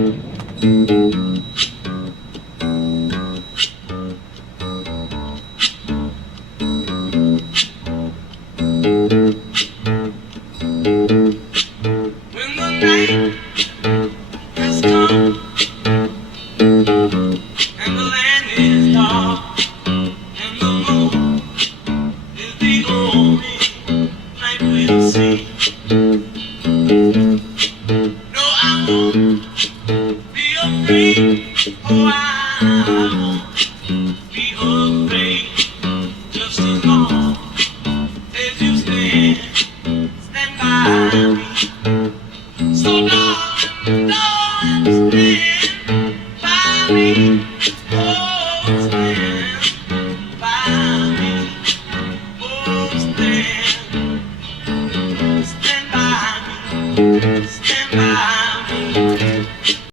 When the night has come and the land is dark and the moon is the only light we'll see. No, I won't be afraid. Oh, I won't be afraid.